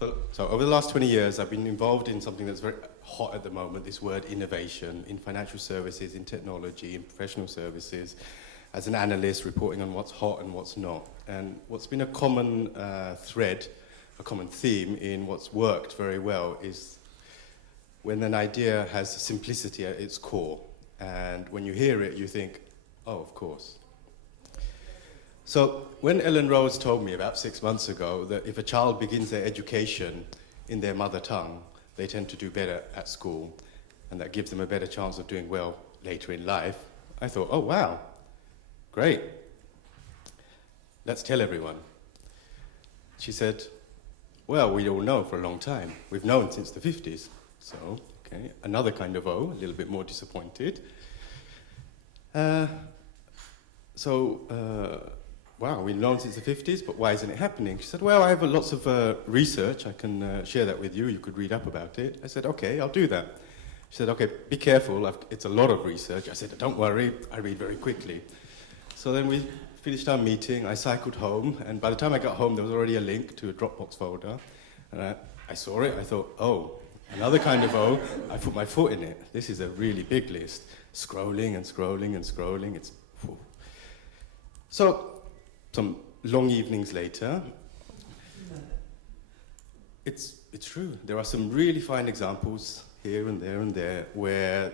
So over the last 20 years, I've been involved in something that's very hot at the moment, this word innovation, in financial services, in technology, in professional services, as an analyst reporting on what's hot and what's not. And what's been a common thread, a common theme in what's worked very well is when an idea has simplicity at its core. And when you hear it, you think, oh, of course. So when Ellen Rose told me about 6 months ago that if a child begins their education in their mother tongue, they tend to do better at school, and that gives them a better chance of doing well later in life, I thought, oh wow, great. Let's tell everyone. She said, well, we all know for a long time. We've known since the 50s. So, okay, another kind of O, a little bit more disappointed. Wow, we've known since the 50s, but why isn't it happening? She said, well, I have lots of research. I can share that with you. You could read up about it. I said, okay, I'll do that. She said, okay, be careful. It's a lot of research. I said, don't worry. I read very quickly. So then we finished our meeting. I cycled home. And by the time I got home, there was already a link to a Dropbox folder. And I saw it. I thought, oh, another kind of O. I put my foot in it. This is a really big list. Scrolling and scrolling and scrolling. It's... Whew. So... some long evenings later, it's true. There are some really fine examples here and there where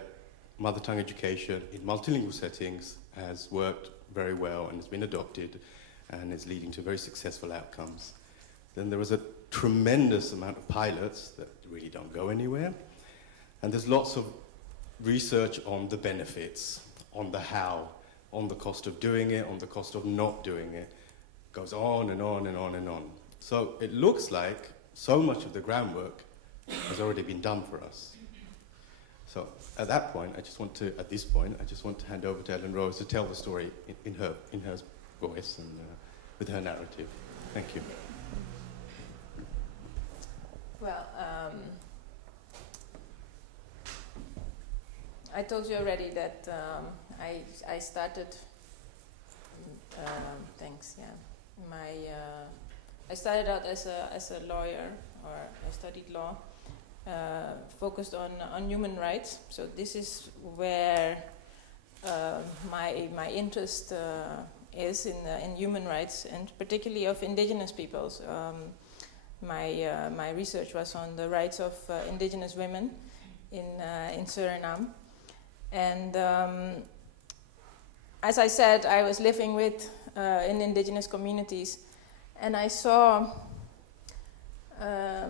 mother tongue education in multilingual settings has worked very well and has been adopted and is leading to very successful outcomes. Then there is a tremendous amount of pilots that really don't go anywhere. And there's lots of research on the benefits, on the how, on the cost of doing it, on the cost of not doing it. Goes on and on and on and on. So it looks like so much of the groundwork has already been done for us. So at this point, I just want to hand over to Ellen Rose to tell the story in her voice and with her narrative. Thank you. Well, I told you already that I started. Thanks. Yeah, I started out as a lawyer, or I studied law, focused on human rights. So this is where my interest is in human rights, and particularly of indigenous peoples. My research was on the rights of indigenous women in Suriname, and as I said, I was living in indigenous communities, and I saw a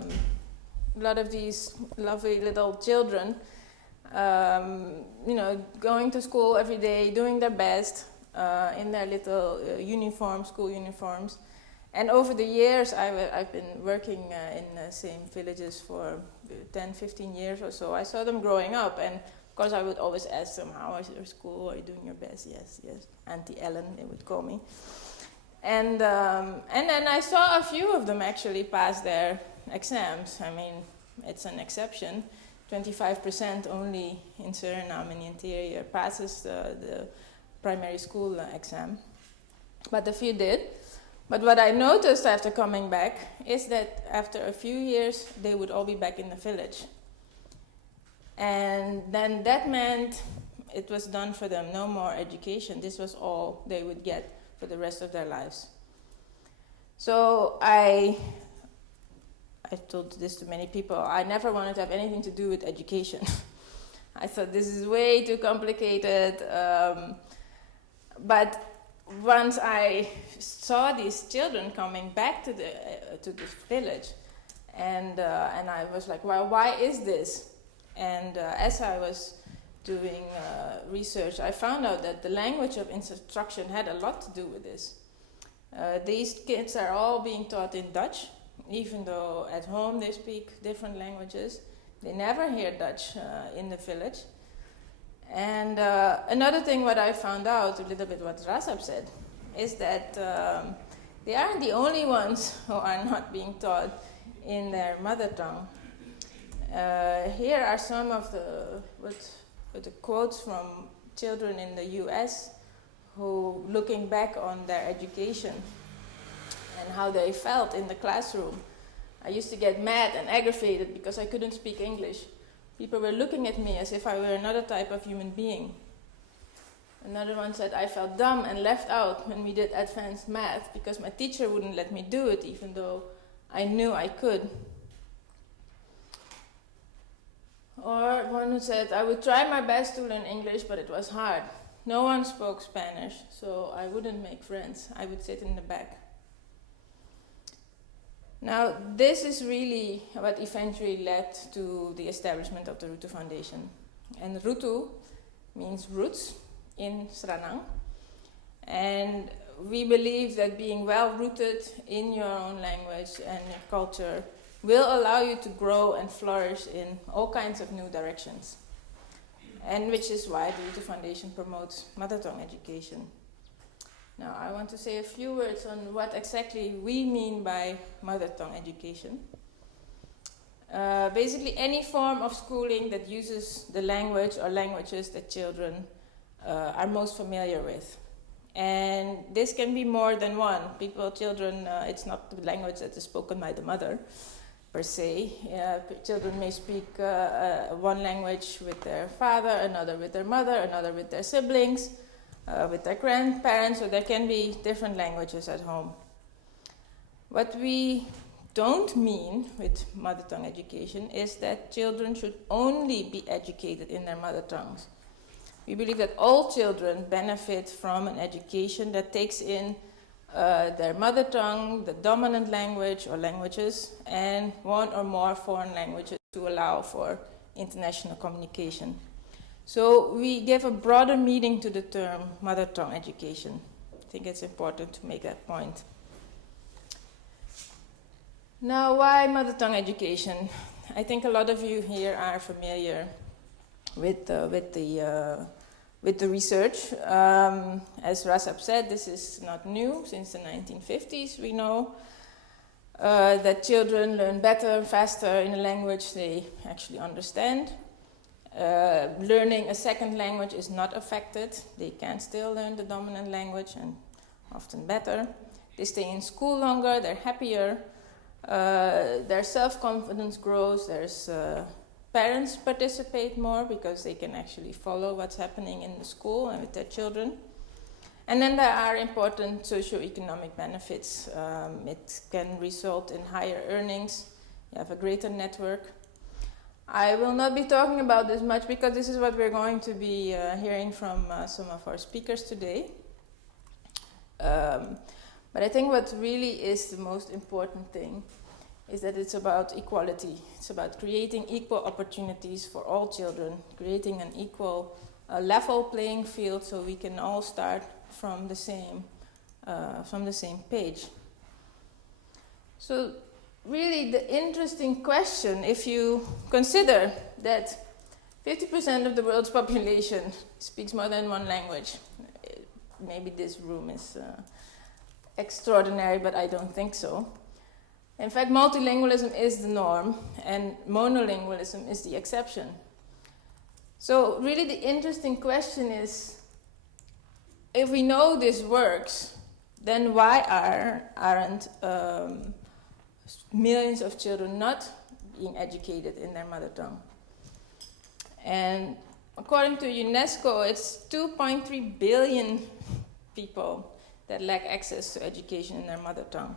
lot of these lovely little children, going to school every day, doing their best in their little school uniforms. And over the years, I've been working in the same villages for 10, 15 years or so. I saw them growing up, and of course, I would always ask them, how is your school? Are you doing your best? Yes, yes. Auntie Ellen, they would call me. And then I saw a few of them actually pass their exams. I mean, it's an exception. 25% only in Suriname, in the interior, passes the primary school exam. But a few did. But what I noticed after coming back is that after a few years, they would all be back in the village. And then that meant it was done for them, no more education. This was all they would get for the rest of their lives. So I told this to many people, I never wanted to have anything to do with education. I thought this is way too complicated. But once I saw these children coming back to this village, and I was like, well, why is this? And as I was doing research, I found out that the language of instruction had a lot to do with this. These kids are all being taught in Dutch, even though at home they speak different languages. They never hear Dutch in the village. And another thing what I found out, a little bit what Rasab said, is that they aren't the only ones who are not being taught in their mother tongue. Here are some of the quotes from children in the US who, looking back on their education and how they felt in the classroom, I used to get mad and aggravated because I couldn't speak English. People were looking at me as if I were another type of human being. Another one said I felt dumb and left out when we did advanced math because my teacher wouldn't let me do it even though I knew I could. Or one who said I would try my best to learn English, but it was hard. No one spoke Spanish, so I wouldn't make friends. I would sit in the back. Now, this is really what eventually led to the establishment of the RUTU Foundation. And RUTU means roots in Sranang. And we believe that being well rooted in your own language and your culture will allow you to grow and flourish in all kinds of new directions. And which is why the RUTU Foundation promotes mother tongue education. Now, I want to say a few words on what exactly we mean by mother tongue education. Basically, any form of schooling that uses the language or languages that children are most familiar with. And this can be more than one. Children, it's not the language that is spoken by the mother, per se. Children may speak one language with their father, another with their mother, another with their siblings, with their grandparents, so there can be different languages at home. What we don't mean with mother tongue education is that children should only be educated in their mother tongues. We believe that all children benefit from an education that takes in their mother tongue, the dominant language or languages, and one or more foreign languages to allow for international communication. So we give a broader meaning to the term mother tongue education. I think it's important to make that point. Now, why mother tongue education? I think a lot of you here are familiar with the research. As Rasab said, this is not new. Since the 1950s, we know that children learn better, faster in a language they actually understand. Learning a second language is not affected. They can still learn the dominant language and often better. They stay in school longer, they're happier. Their self-confidence grows. Parents participate more because they can actually follow what's happening in the school and with their children. And then there are important socio-economic benefits. It can result in higher earnings. You have a greater network. I will not be talking about this much because this is what we're going to be hearing from some of our speakers today. But I think what really is the most important thing is that it's about equality. It's about creating equal opportunities for all children, creating an equal level playing field so we can all start from the same page. So really the interesting question, if you consider that 50% of the world's population speaks more than one language, maybe this room is extraordinary, but I don't think so. In fact, multilingualism is the norm, and monolingualism is the exception. So really the interesting question is, if we know this works, then why aren't millions of children not being educated in their mother tongue? And according to UNESCO, it's 2.3 billion people that lack access to education in their mother tongue.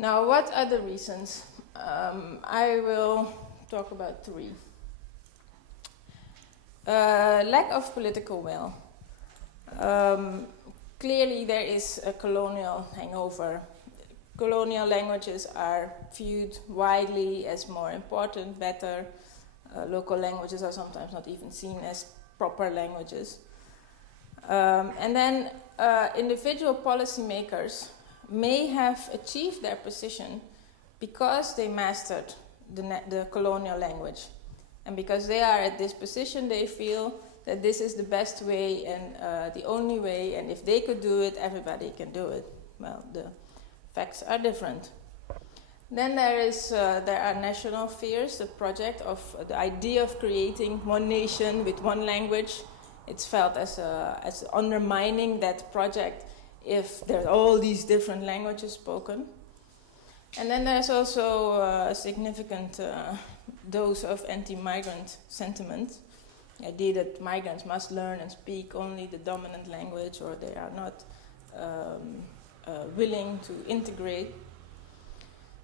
Now, what are the reasons? I will talk about three. Lack of political will. Clearly, there is a colonial hangover. Colonial languages are viewed widely as more important, better. Local languages are sometimes not even seen as proper languages. And then individual policymakers may have achieved their position because they mastered the colonial language. And because they are at this position, they feel that this is the best way and the only way, and if they could do it, everybody can do it. Well, the facts are different. Then there are national fears, the project of the idea of creating one nation with one language. It's felt as undermining that project if there are all these different languages spoken. And then there's also a significant dose of anti-migrant sentiment. The idea that migrants must learn and speak only the dominant language, or they are not willing to integrate.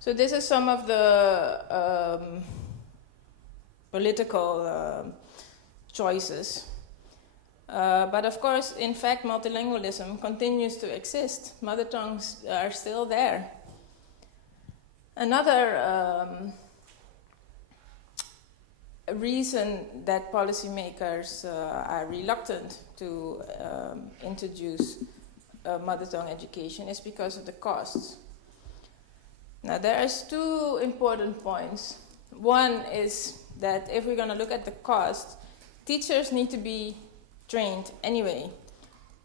So this is some of the political choices. But of course, in fact, multilingualism continues to exist. Mother tongues are still there. Another reason that policymakers are reluctant to introduce mother tongue education is because of the costs. Now, there's two important points. One is that if we're going to look at the cost, teachers need to be trained anyway.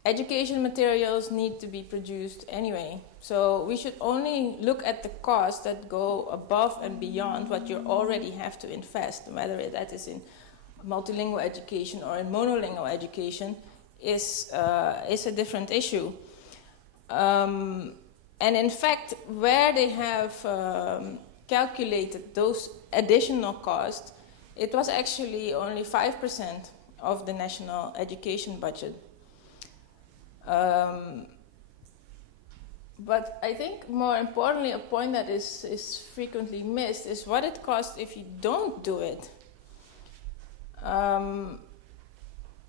Education materials need to be produced anyway. So we should only look at the costs that go above and beyond what you already have to invest, whether that is in multilingual education or in monolingual education, is a different issue. And in fact, where they have calculated those additional costs, it was actually only 5% of the national education budget. But I think more importantly, a point that is frequently missed is what it costs if you don't do it. And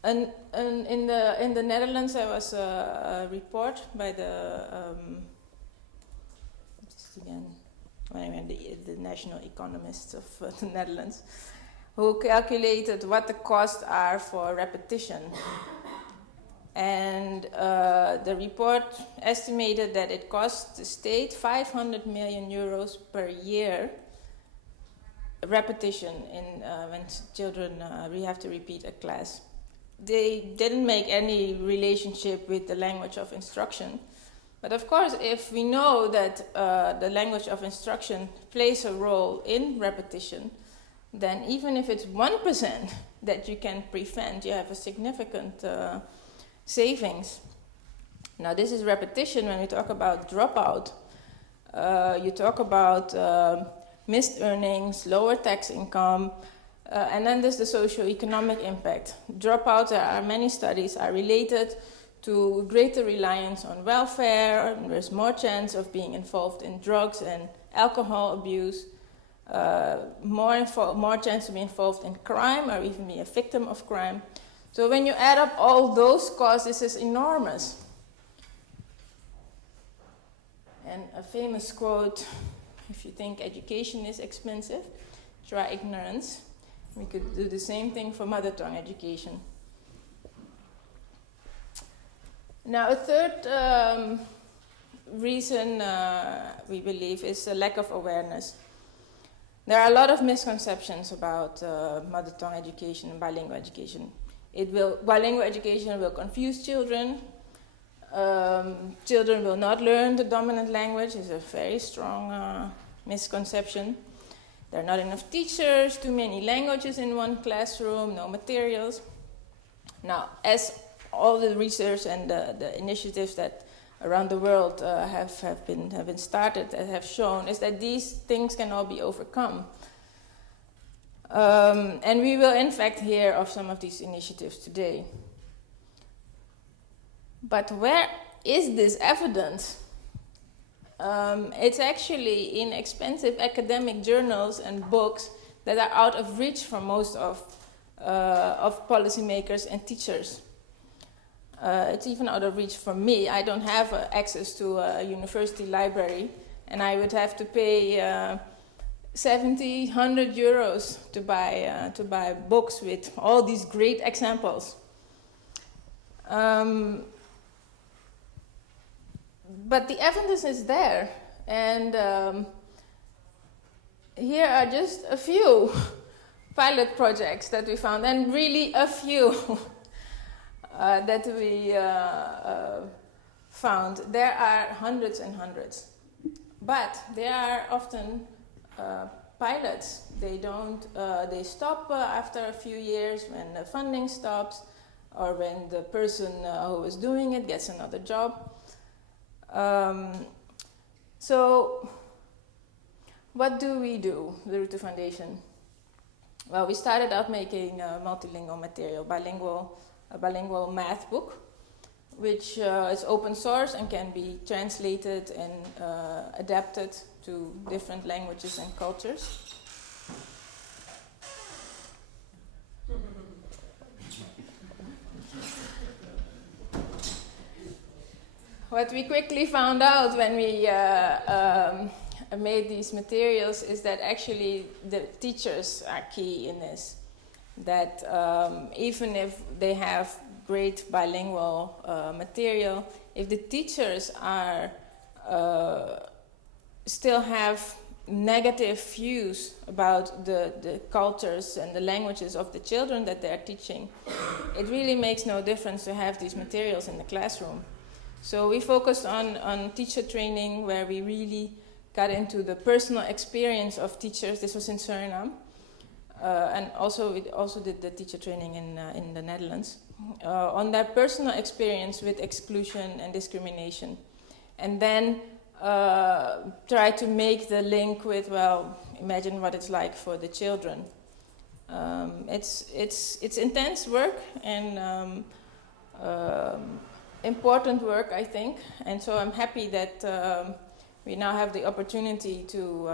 in the Netherlands, there was a report by the national economists of the Netherlands, who calculated what the costs are for repetition. And the report estimated that it costs the state 500 million euros per year repetition when children we have to repeat a class. They didn't make any relationship with the language of instruction. But of course, if we know that the language of instruction plays a role in repetition, then even if it's 1% that you can prevent, you have a significant savings. Now, this is repetition. When we talk about dropout, you talk about missed earnings, lower tax income, and then there's the socio-economic impact. Dropout, there are many studies, are related to greater reliance on welfare. There's more chance of being involved in drugs and alcohol abuse, more chance to be involved in crime or even be a victim of crime. So when you add up all those costs, this is enormous. And a famous quote, if you think education is expensive, try ignorance. We could do the same thing for mother tongue education. Now, a third reason we believe is a lack of awareness. There are a lot of misconceptions about mother tongue education and bilingual education. Bilingual education will confuse children. Children will not learn the dominant language. Is a very strong misconception. There are not enough teachers, too many languages in one classroom, no materials. Now, as all the research and the initiatives that around the world have been started and have shown, is that these things can all be overcome. And we will in fact hear of some of these initiatives today. But where is this evidence? It's actually in expensive academic journals and books that are out of reach for most of policymakers and teachers. It's even out of reach for me. I don't have access to a university library, and I would have to pay 70, 100 euros to buy books with all these great examples. But the evidence is there, and here are just a few pilot projects that we found, and really a few that we found. There are hundreds and hundreds, but they are often pilots. They don't. They stop after a few years when the funding stops, or when the person who is doing it gets another job. So What do we do, the RUTU Foundation? Well, we started out making multilingual material, a bilingual math book, which is open source and can be translated and adapted to different languages and cultures. What we quickly found out when we made these materials is that actually the teachers are key in this. That even if they have great bilingual material, if the teachers are still have negative views about the cultures and the languages of the children that they're teaching, it really makes no difference to have these materials in the classroom. So we focused on teacher training, where we really got into the personal experience of teachers. This was in Suriname. And also we also did the teacher training in the Netherlands. On their personal experience with exclusion and discrimination. And then try to make the link with, well, imagine what it's like for the children. It's intense work and important work, I think, and so I'm happy that we now have the opportunity to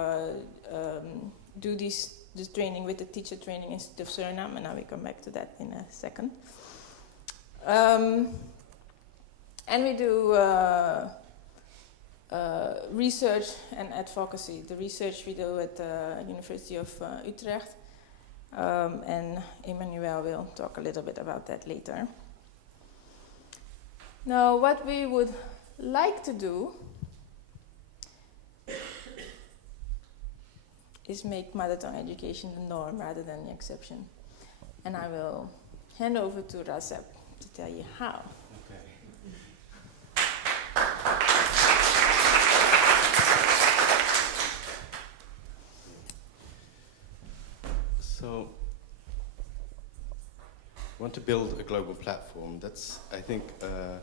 do this training with the Teacher Training Institute of Suriname, and I will come back to that in a second. And we do research and advocacy. The research we do at the University of Utrecht, and Emmanuel will talk a little bit about that later. Now, what we would like to do is make mother tongue education the norm rather than the exception. And I will hand over to Razep to tell you how. Okay. So, we want to build a global platform. That's, I think, a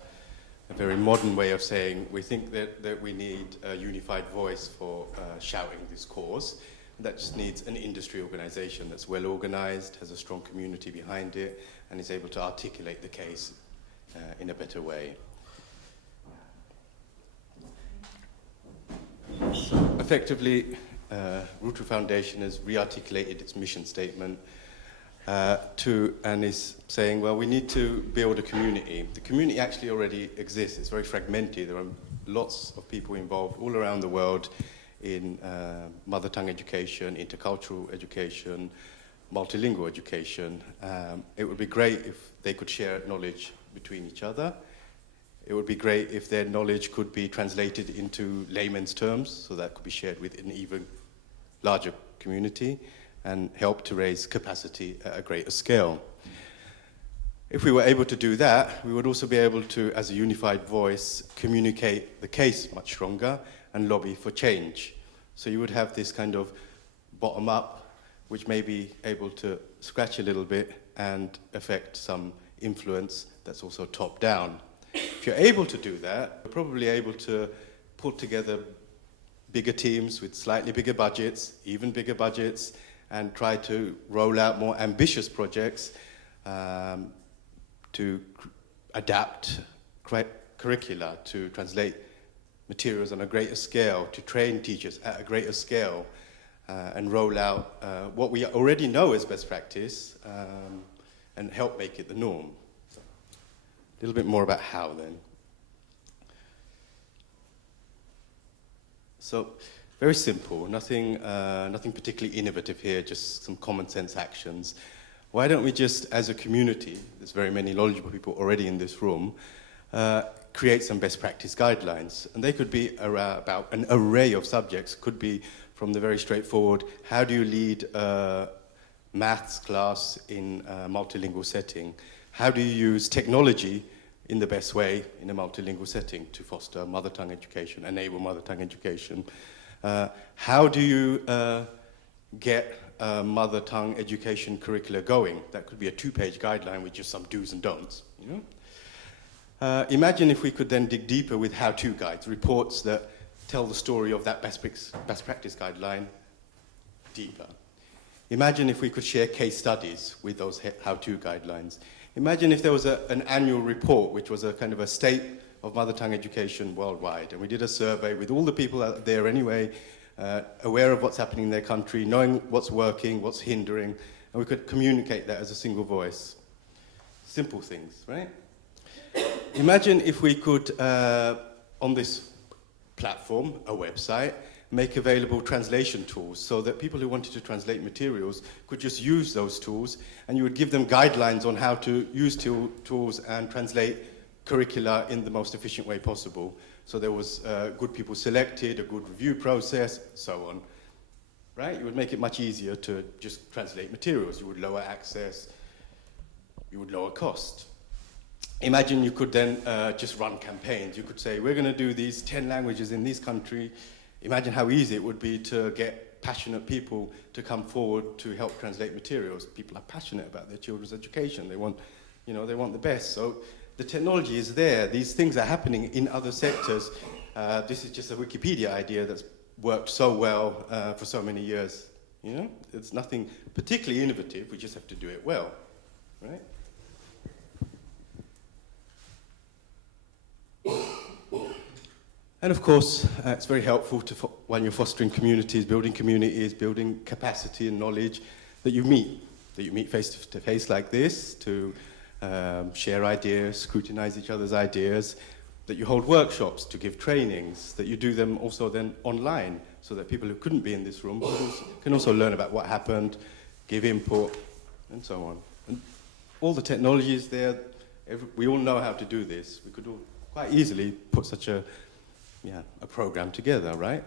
very modern way of saying we think that we need a unified voice for shouting this cause. That just needs an industry organization that's well organized, has a strong community behind it, and is able to articulate the case in a better way. So, effectively, RUTU Foundation has re-articulated its mission statement and is saying, well, we need to build a community. The community actually already exists. It's very fragmented. There are lots of people involved all around the world in mother tongue education, intercultural education, multilingual education. It would be great if they could share knowledge between each other. It would be great if their knowledge could be translated into layman's terms, so that could be shared with an even larger community and help to raise capacity at a greater scale. If we were able to do that, we would also be able to, as a unified voice, communicate the case much stronger and lobby for change. So you would have this kind of bottom-up, which may be able to scratch a little bit and affect some influence that's also top-down. If you're able to do that, you're probably able to put together bigger teams with slightly bigger budgets, even bigger budgets, and try to roll out more ambitious projects to adapt curricula, to translate materials on a greater scale, to train teachers at a greater scale, and roll out what we already know as best practice and help make it the norm. So, a little bit more about how then. So, very simple, nothing particularly innovative here, just some common sense actions. Why don't we just, as a community, there's very many knowledgeable people already in this room, create some best practice guidelines. And they could be about an array of subjects. Could be from the very straightforward, how do you lead a maths class in a multilingual setting? How do you use technology in the best way in a multilingual setting to foster mother tongue education, enable mother tongue education? How do you get mother tongue education curricula going? That could be a 2-page guideline with just some do's and don'ts. You know? Imagine if we could then dig deeper with how-to guides, reports that tell the story of that best practice guideline deeper. Imagine if we could share case studies with those how-to guidelines. Imagine if there was an annual report, which was a kind of a state of mother tongue education worldwide, and we did a survey with all the people out there anyway, aware of what's happening in their country, knowing what's working, what's hindering, and we could communicate that as a single voice. Simple things, right? Imagine if we could, on this platform, a website, make available translation tools so that people who wanted to translate materials could just use those tools, and you would give them guidelines on how to use tools and translate curricula in the most efficient way possible. So there was good people selected, a good review process, so on. Right? You would make it much easier to just translate materials. You would lower access, you would lower cost. Imagine you could then just run campaigns. You could say, we're going to do these 10 languages in this country. Imagine how easy it would be to get passionate people to come forward to help translate materials. People are passionate about their children's education. They want, they want the best. So the technology is there. These things are happening in other sectors. This is just a Wikipedia idea that's worked so well for so many years. It's nothing particularly innovative. We just have to do it well, right? And of course, it's very helpful when you're fostering communities, building capacity and knowledge, that you meet face to face like this to share ideas, scrutinize each other's ideas, that you hold workshops to give trainings, that you do them also then online, so that people who couldn't be in this room can also learn about what happened, give input, and so on. And all the technology is there. We all know how to do this. We could all quite easily put such a program together, right?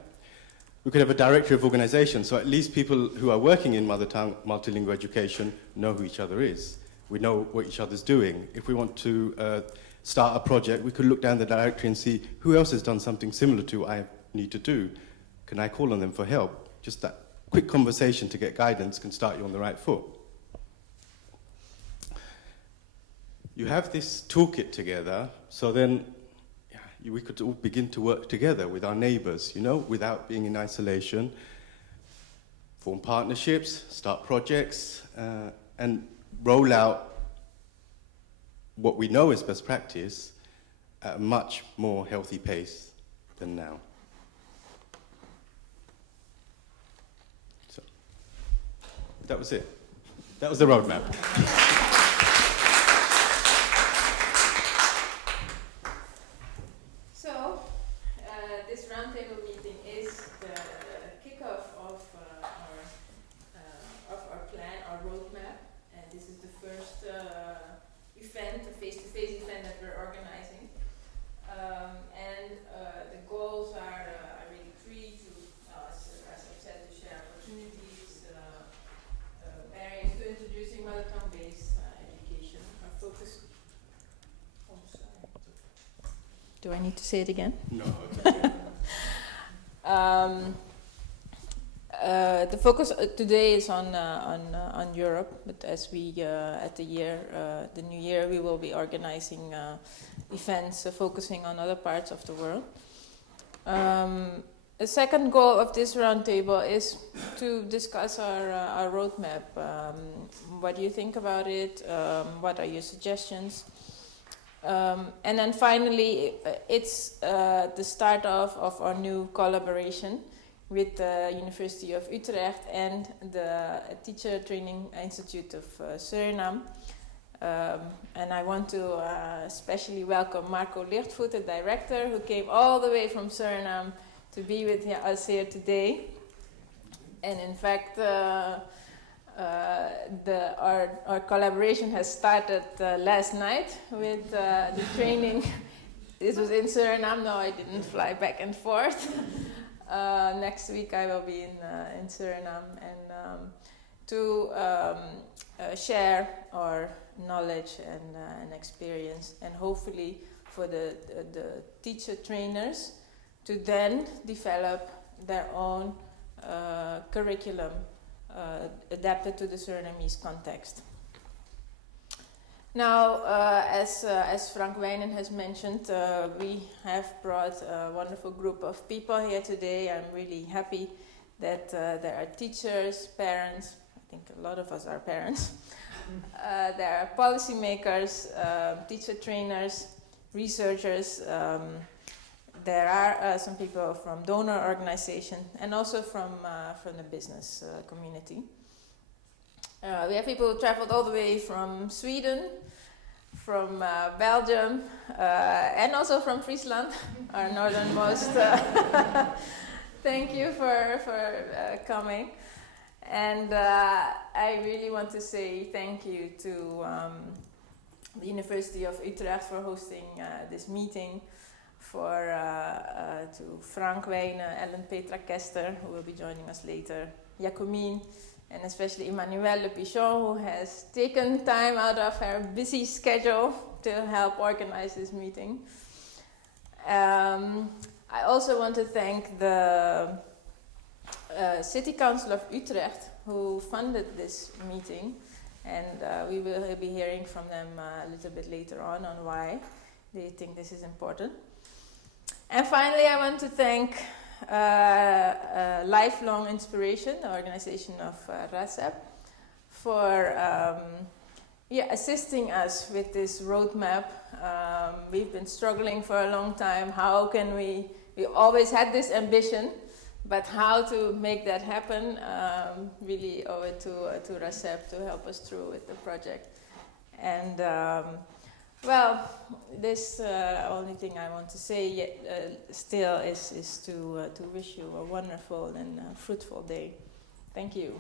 We could have a directory of organizations, so at least people who are working in mother tongue multilingual education know who each other is. We know what each other's doing. If we want to start a project, we could look down the directory and see who else has done something similar to what I need to do. Can I call on them for help? Just that quick conversation to get guidance can start you on the right foot. You have this toolkit together, so then we could all begin to work together with our neighbors, without being in isolation, form partnerships, start projects, and roll out what we know is best practice at a much more healthy pace than now. So, that was it. That was the roadmap. Do I need to say it again? No, it's okay. The focus today is on Europe, but as we at the new year, we will be organizing events focusing on other parts of the world. The second goal of this roundtable is to discuss our roadmap. What do you think about it? What are your suggestions? And then finally, it's the start of our new collaboration with the University of Utrecht and the Teacher Training Institute of Suriname. And I want to especially welcome Marco Lichtvoet, the director, who came all the way from Suriname to be with us here today. And in fact, our collaboration has started last night with the training. This was in Suriname. No, I didn't fly back and forth. Next week I will be in Suriname and to share our knowledge and experience, and hopefully for the teacher trainers to then develop their own curriculum adapted to the Surinamese context. Now, as Frank Wijnen has mentioned, we have brought a wonderful group of people here today. I'm really happy that there are teachers, parents, I think a lot of us are parents, there are policymakers, teacher trainers, researchers, there are some people from donor organizations and also from the business community. We have people who traveled all the way from Sweden, from Belgium, and also from Friesland, our northernmost. Thank you for coming. And I really want to say thank you to the University of Utrecht for hosting this meeting, to Frank Wijne, Ellen Petra Kester, who will be joining us later, Jacomine, and especially Emmanuelle Pichon, who has taken time out of her busy schedule to help organize this meeting. I also want to thank the City Council of Utrecht, who funded this meeting, and we will be hearing from them a little bit later on why they think this is important. And finally, I want to thank Lifelong Inspiration, the organization of RASEP, for assisting us with this roadmap. We've been struggling for a long time. How can we always had this ambition, but how to make that happen, really owe it to RASEP to help us through with the project. And well, this only thing I want to say still is to wish you a wonderful and fruitful day. Thank you.